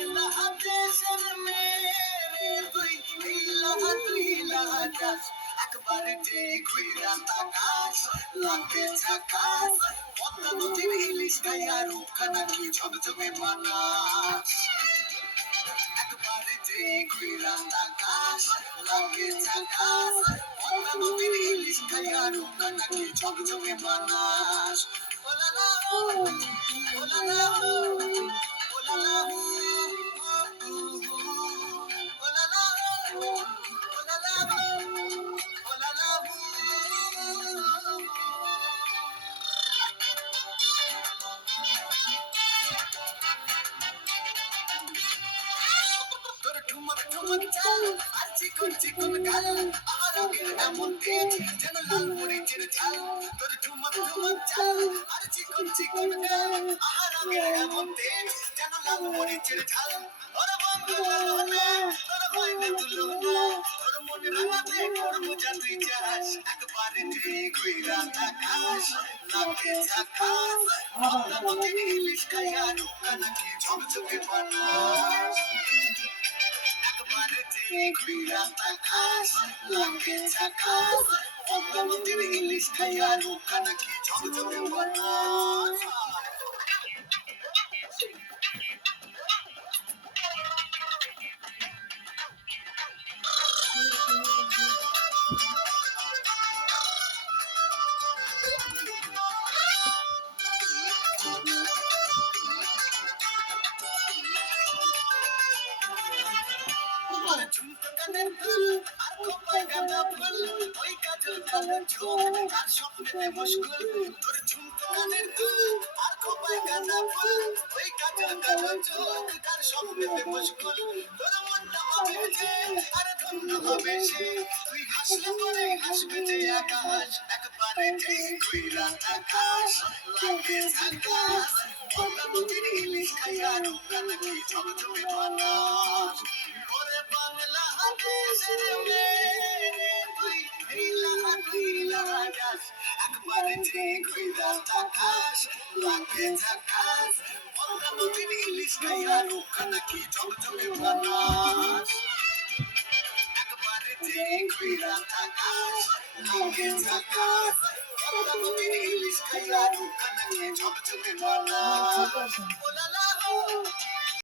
বাংলাদেশের মেয়ে তুই নীলাকাশ একবারে যে ঘুইরা তাকাস লাগে ঝাকাস পদ্মা নদীর ইলিশ খাইয়া রূপখানা কি ঝকঝকে বানাস একবারে যে ঘুইরা তাকাস লাগে ঝাকাস পদ্মা নদীর ইলিশ খাইয়া রূপখানা কি ঝকঝকে বানাস ওলা লা ওলা লা ওলা লা ঠুমক ঠুমক চাল আর চিকন চিকন গাল আর আগের এমন তেজ যেন লাল মরিচের ঝাল তোর ঠুমক ঠুমক চাল আর চিকন চিকন গাল আর আগের এমন তেজ যেন লাল মরিচের ঝাল ওরে বন্ধু তোর ভাইনে তুলো না তোর মনে রাঙাতে করবো যা তুই চাস একবারে যে ঘুইরা তাকাস লাগে ঝাকাস পদ্মা নদীর ইলিশ খাইয়া রূপখানা কি ঝকঝকে বানাস একবারে যে ঘুইরা তাকাস লাগে ঝাকাস পদ্মা নদীর ইলিশ খাইয়া রূপখানা কি ঝকঝকে বানাস ঝুমকো কানের দুল আর খোপায় গাঁদা ফুল ওই কাজল কালো চোখ আর স্বপ্নেতে মুশকুল তোর ঝুমকো কানের দুল আর খোপায় গাঁদা ফুল ওই কাজল কালো চোখ আর স্বপ্নেতে মুশকুল তোর মনটা হবে যে আর ধন্য হবে সে তুই হাসলে পরে হাসবে যে আকাশ একবারে যে ঘুইরা তাকাস লাগে ঝাকাস পদ্মা নদীর ইলিশ খাইয়া রূপখানা কি ঝকঝকে বানাস ওরে বাংলাদেশের মেয়ে তুই নীলাকাশ একবারে যে ঘুইরা তাকাস লাগে ঝাকাস পদ্মা নদীর ইলিশ খাইয়া রূপখানা কি ঝকঝকে বানাস একবারে যে ঘুইরা তাকাস লাগে ঝাকাস পদ্মা নদীর ইলিশ খাইয়া রূপখানা কি ঝকঝকে বানাস